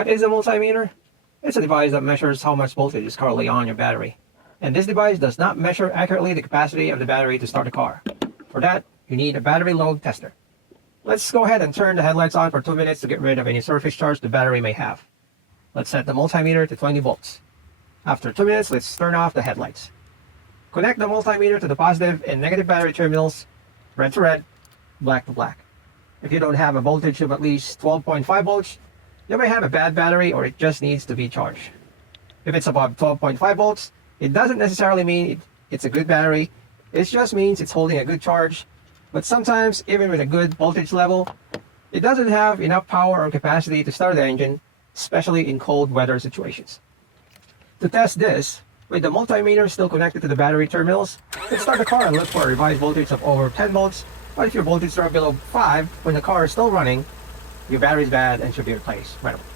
What is a multimeter? It's a device that measures how much voltage is currently on your battery. And this device does not measure accurately the capacity of the battery to start the car. For that, you need a battery load tester. Let's go ahead and turn the headlights on for 2 minutes to get rid of any surface charge the battery may have. Let's set the multimeter to 20 volts. After 2 minutes, let's turn off the headlights. Connect the multimeter to the positive and negative battery terminals, red to red, black to black. If you don't have a voltage of at least 12.5 volts, you may have a bad battery or it just needs to be charged. If it's above 12.5 volts, it doesn't necessarily mean it's a good battery. It just means it's holding a good charge. But sometimes, even with a good voltage level, it doesn't have enough power or capacity to start the engine, especially in cold weather situations. To test this, with the multimeter still connected to the battery terminals, let's start the car and look for a revised voltage of over 10 volts. But if your voltage drops below 5 when the car is still running, your battery is bad and should be replaced right away.